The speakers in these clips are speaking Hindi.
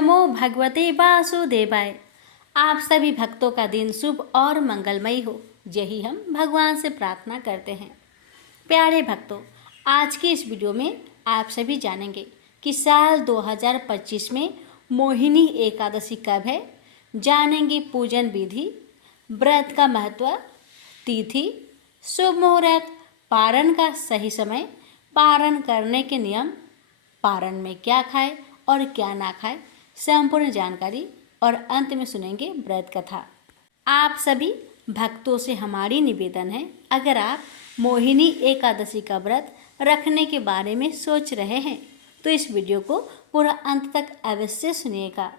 नमो भगवते वासुदेवाय। आप सभी भक्तों का दिन शुभ और मंगलमय हो, यही हम भगवान से प्रार्थना करते हैं। प्यारे भक्तों, आज के इस वीडियो में आप सभी जानेंगे कि साल 2025 में मोहिनी एकादशी कब है। जानेंगे पूजन विधि, व्रत का महत्व, तिथि, शुभ मुहूर्त, पारण का सही समय, पारण करने के नियम, पारण में क्या खाए और क्या ना खाए, संपूर्ण जानकारी, और अंत में सुनेंगे व्रत कथा। आप सभी भक्तों से हमारी निवेदन है, अगर आप मोहिनी एकादशी का व्रत रखने के बारे में सोच रहे हैं तो इस वीडियो को पूरा अंत तक अवश्य सुनिएगा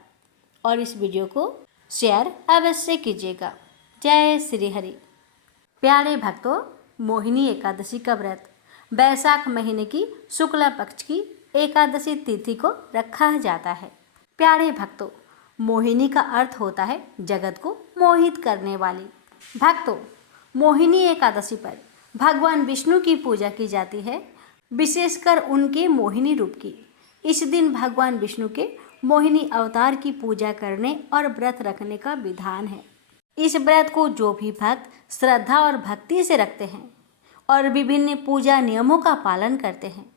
और इस वीडियो को शेयर अवश्य कीजिएगा। जय श्री हरि। प्यारे भक्तों, मोहिनी एकादशी का व्रत वैशाख महीने की शुक्ल पक्ष की एकादशी तिथि को रखा जाता है। प्यारे भक्तों, मोहिनी का अर्थ होता है जगत को मोहित करने वाली। भक्तों, मोहिनी एकादशी पर भगवान विष्णु की पूजा की जाती है, विशेषकर उनके मोहिनी रूप की। इस दिन भगवान विष्णु के मोहिनी अवतार की पूजा करने और व्रत रखने का विधान है। इस व्रत को जो भी भक्त श्रद्धा और भक्ति से रखते हैं और विभिन्न पूजा नियमों का पालन करते हैं,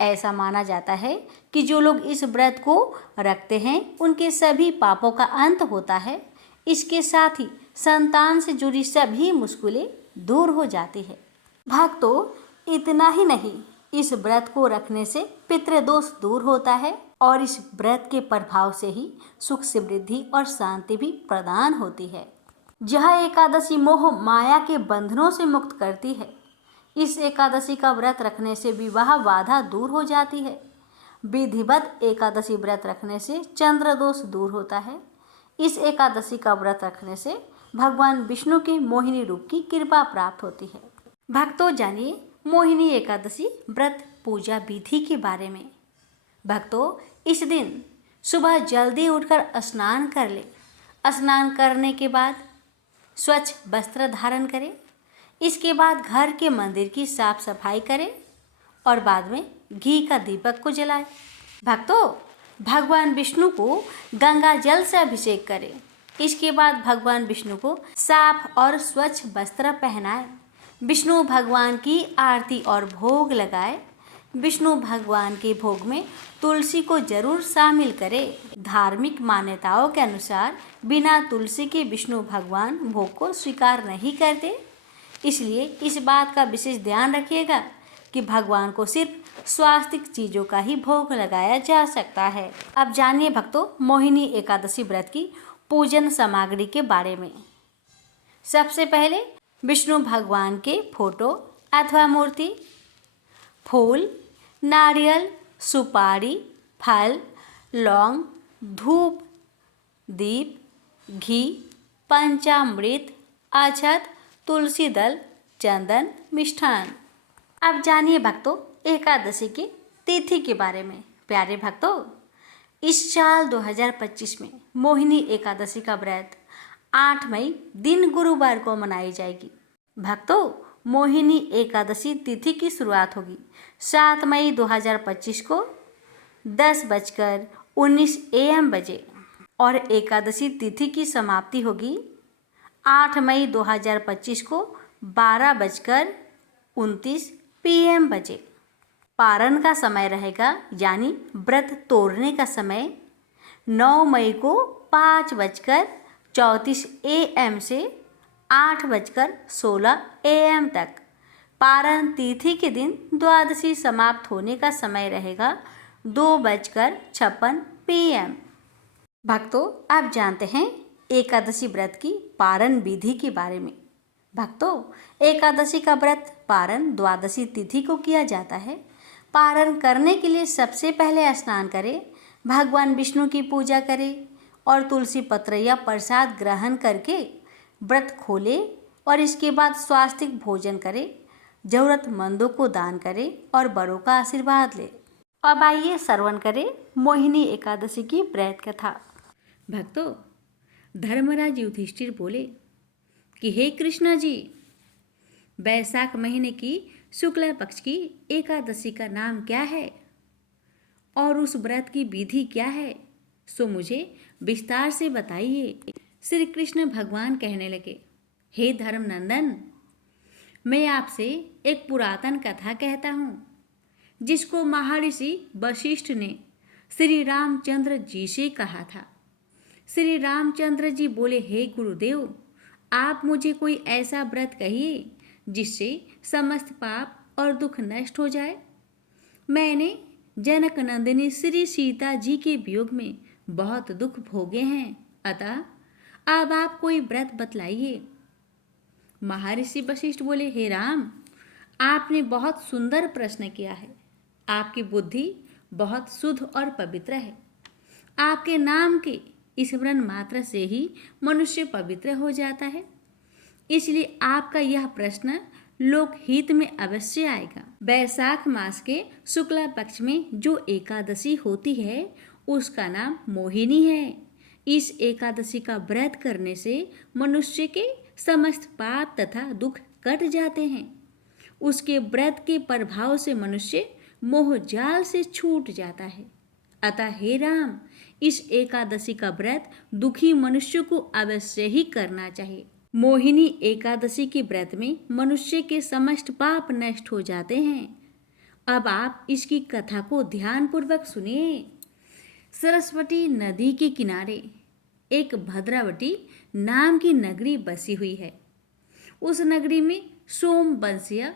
ऐसा माना जाता है कि जो लोग इस व्रत को रखते हैं उनके सभी पापों का अंत होता है। इसके साथ ही संतान से जुड़ी सभी मुश्किलें दूर हो जाती है। भक्तों, इतना ही नहीं, इस व्रत को रखने से पितृदोष दूर होता है और इस व्रत के प्रभाव से ही सुख समृद्धि और शांति भी प्रदान होती है। यह एकादशी मोह माया के बंधनों से मुक्त करती है। इस एकादशी का व्रत रखने से विवाह बाधा दूर हो जाती है। विधिवत एकादशी व्रत रखने से चंद्र दोष दूर होता है। इस एकादशी का व्रत रखने से भगवान विष्णु के मोहिनी रूप की कृपा प्राप्त होती है। भक्तों, जानिए मोहिनी एकादशी व्रत पूजा विधि के बारे में। भक्तों, इस दिन सुबह जल्दी उठकर स्नान कर ले। स्नान करने के बाद स्वच्छ वस्त्र धारण करें। इसके बाद घर के मंदिर की साफ सफाई करें और बाद में घी का दीपक को जलाएं। भक्तों, भगवान विष्णु को गंगा जल से अभिषेक करें। इसके बाद भगवान विष्णु को साफ और स्वच्छ वस्त्र पहनाएं। विष्णु भगवान की आरती और भोग लगाएं। विष्णु भगवान के भोग में तुलसी को जरूर शामिल करें। धार्मिक मान्यताओं के अनुसार बिना तुलसी के विष्णु भगवान भोग को स्वीकार नहीं करते, इसलिए इस बात का विशेष ध्यान रखिएगा कि भगवान को सिर्फ स्वास्तिक चीज़ों का ही भोग लगाया जा सकता है। अब जानिए भक्तों, मोहिनी एकादशी व्रत की पूजन सामग्री के बारे में। सबसे पहले विष्णु भगवान के फोटो अथवा मूर्ति, फूल, नारियल, सुपारी, फल, लौंग, धूप, दीप, घी, पंचामृत, अक्षत, तुलसी दल, चंदन, मिष्ठान। अब जानिए भक्तों एकादशी की तिथि के बारे में। प्यारे भक्तों, इस साल 2025 में मोहिनी एकादशी का व्रत 8 मई दिन गुरुवार को मनाई जाएगी। भक्तों, मोहिनी एकादशी तिथि की शुरुआत होगी 7 मई 2025 को 10:19 AM बजे और एकादशी तिथि की समाप्ति होगी 8 मई 2025 को 12:29 PM बजे। पारण का समय रहेगा यानी व्रत तोड़ने का समय 9 मई को 5:34 AM से 8:16 AM तक। पारण तिथि के दिन द्वादशी समाप्त होने का समय रहेगा 2:56 PM। भक्तों, आप जानते हैं एकादशी व्रत की पारण विधि के बारे में। भक्तों, एकादशी का व्रत पारण द्वादशी तिथि को किया जाता है। पारण करने के लिए सबसे पहले स्नान करें, भगवान विष्णु की पूजा करें और तुलसी पत्र या प्रसाद ग्रहण करके व्रत खोलें और इसके बाद स्वास्तिक भोजन करें, जरूरतमंदों को दान करें और बड़ों का आशीर्वाद लें। अब आइए श्रवण करें मोहिनी एकादशी की व्रत कथा। भक्तों, धर्मराज युधिष्ठिर बोले कि हे कृष्ण जी, वैशाख महीने की शुक्ल पक्ष की एकादशी का नाम क्या है और उस व्रत की विधि क्या है, सो मुझे विस्तार से बताइए। श्री कृष्ण भगवान कहने लगे, हे धर्मनंदन, मैं आपसे एक पुरातन कथा कहता हूँ जिसको महर्षि वशिष्ठ ने श्री रामचंद्र जी से कहा था। श्री रामचंद्र जी बोले, हे गुरुदेव, आप मुझे कोई ऐसा व्रत कहिए जिससे समस्त पाप और दुख नष्ट हो जाए। मैंने जनक नंदिनी श्री सीता जी के वियोग में बहुत दुख भोगे हैं, अतः अब आप कोई व्रत बतलाइए। महर्षि वशिष्ठ बोले, हे राम, आपने बहुत सुंदर प्रश्न किया है। आपकी बुद्धि बहुत शुद्ध और पवित्र है। आपके नाम के स्मरण मात्र से ही मनुष्य पवित्र हो जाता है, इसलिए आपका यह प्रश्न लोकहित में अवश्य आएगा। वैशाख मास के शुक्ला पक्ष में जो एकादशी होती है उसका नाम मोहिनी है। इस एकादशी का व्रत करने से मनुष्य के समस्त पाप तथा दुख कट जाते हैं। उसके व्रत के प्रभाव से मनुष्य मोह जाल से छूट जाता है। अतः हे राम, इस एकादशी का व्रत दुखी मनुष्य को अवश्य ही करना चाहिए। मोहिनी एकादशी के व्रत में मनुष्य के समस्त पाप नष्ट हो जाते हैं। अब आप इसकी कथा को ध्यानपूर्वक सुनिए। सरस्वती नदी के किनारे एक भद्रावती नाम की नगरी बसी हुई है। उस नगरी में सोमवंशीय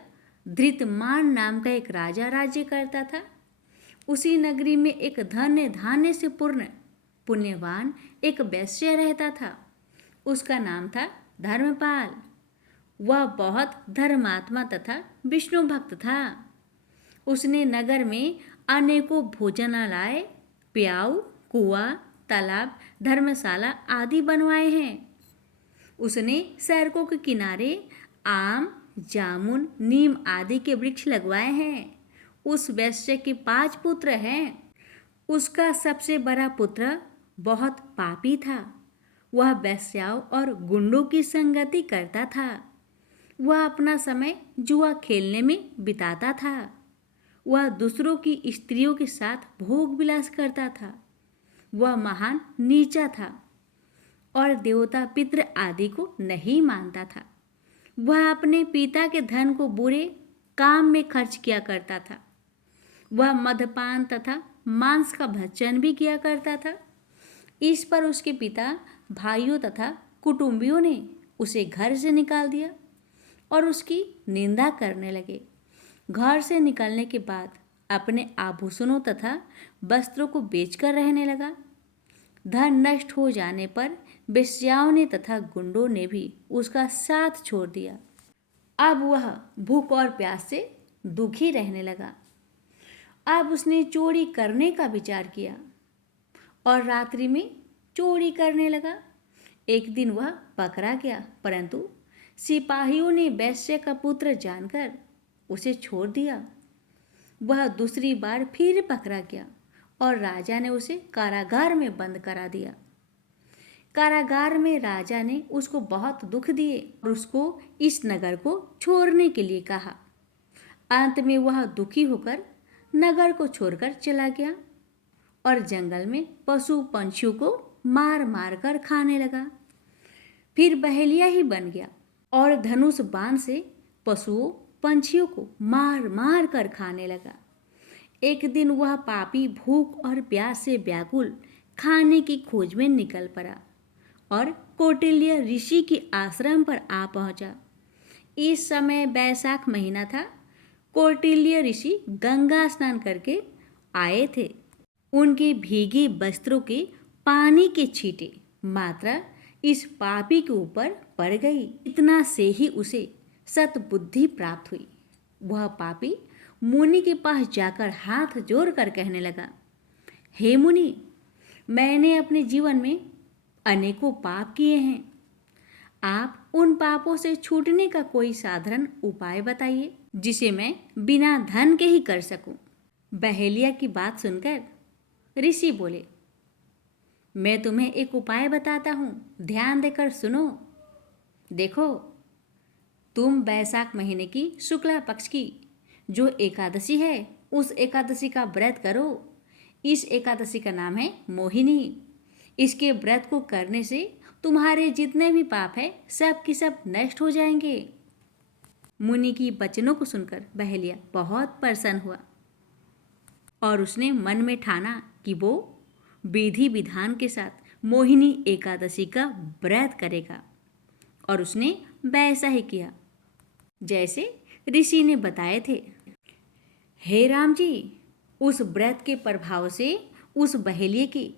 धृतमान नाम का एक राजा राज्य करता था। उसी नगरी में एक धन्य धान्य से पूर्ण पुण्यवान एक वैश्य रहता था। उसका नाम था धर्मपाल। वह बहुत धर्मात्मा तथा विष्णु भक्त था। उसने नगर में अनेकों भोजनालय, प्याऊ, कुआं, तालाब, धर्मशाला आदि बनवाए हैं। उसने सड़कों के किनारे आम, जामुन, नीम आदि के वृक्ष लगवाए हैं। उस वैश्य के 5 पुत्र हैं। उसका सबसे बड़ा पुत्र बहुत पापी था। वह वेश्याओं और गुंडों की संगति करता था। वह अपना समय जुआ खेलने में बिताता था। वह दूसरों की स्त्रियों के साथ भोग विलास करता था। वह महान नीचा था और देवता पितृ आदि को नहीं मानता था। वह अपने पिता के धन को बुरे काम में खर्च किया करता था। वह मद्यपान तथा मांस का भक्षण भी किया करता था। इस पर उसके पिता, भाइयों तथा कुटुंबियों ने उसे घर से निकाल दिया और उसकी निंदा करने लगे। घर से निकलने के बाद अपने आभूषणों तथा वस्त्रों को बेचकर रहने लगा। धन नष्ट हो जाने पर वेश्याओं ने तथा गुंडों ने भी उसका साथ छोड़ दिया। अब वह भूख और प्यास से दुखी रहने लगा। अब उसने चोरी करने का विचार किया और रात्रि में चोरी करने लगा। एक दिन वह पकड़ा गया, परंतु सिपाहियों ने वैश्य का पुत्र जानकर उसे छोड़ दिया। वह दूसरी बार फिर पकड़ा गया और राजा ने उसे कारागार में बंद करा दिया। कारागार में राजा ने उसको बहुत दुख दिए और उसको इस नगर को छोड़ने के लिए कहा। अंत में वह दुखी होकर नगर को छोड़कर चला गया और जंगल में पशु पंछियों को मार मार कर खाने लगा। फिर बहेलिया ही बन गया और धनुष बाण से पशुओं पंछियों को मार मार कर खाने लगा। एक दिन वह पापी भूख और प्यास से व्याकुल खाने की खोज में निकल पड़ा और कौटिल्य ऋषि के आश्रम पर आ पहुंचा। इस समय वैशाख महीना था। कौटिल्य ऋषि गंगा स्नान करके आए थे। उनके भीगे वस्त्रों के पानी के छींटे मात्र इस पापी के ऊपर पड़ गई। इतना से ही उसे सतबुद्धि प्राप्त हुई। वह पापी मुनि के पास जाकर हाथ जोड़कर कहने लगा, हे मुनि, मैंने अपने जीवन में अनेकों पाप किए हैं। आप उन पापों से छूटने का कोई साधारण उपाय बताइए जिसे मैं बिना धन के ही कर सकूं। बहेलिया की बात सुनकर ऋषि बोले, मैं तुम्हें एक उपाय बताता हूँ, ध्यान देकर सुनो। देखो, तुम वैशाख महीने की शुक्ला पक्ष की जो एकादशी है उस एकादशी का व्रत करो। इस एकादशी का नाम है मोहिनी। इसके व्रत को करने से तुम्हारे जितने भी पाप है सब की सब नष्ट हो जाएंगे। मुनि की वचनों को सुनकर बहेलिया बहुत प्रसन्न हुआ और उसने मन में ठाना कि वो विधि विधान के साथ मोहिनी एकादशी का व्रत करेगा। और उसने वैसा ही किया जैसे ऋषि ने बताए थे। हे राम जी, उस व्रत के प्रभाव से उस बहेलिए के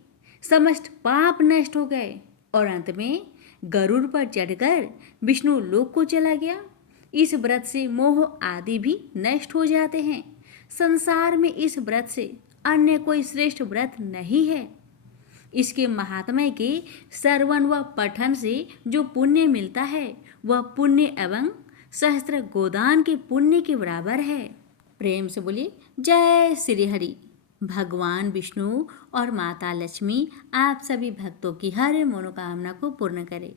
समस्त पाप नष्ट हो गए और अंत में गरुड़ पर चढ़कर विष्णु लोक को चला गया। इस व्रत से मोह आदि भी नष्ट हो जाते हैं। संसार में इस व्रत से अन्य कोई श्रेष्ठ व्रत नहीं है। इसके महात्म्य के श्रवण व पठन से जो पुण्य मिलता है वह पुण्य एवं सहस्त्र गोदान के पुण्य के बराबर है। प्रेम से बोलिए जय श्री हरि। भगवान विष्णु और माता लक्ष्मी आप सभी भक्तों की हर मनोकामना को पूर्ण करें।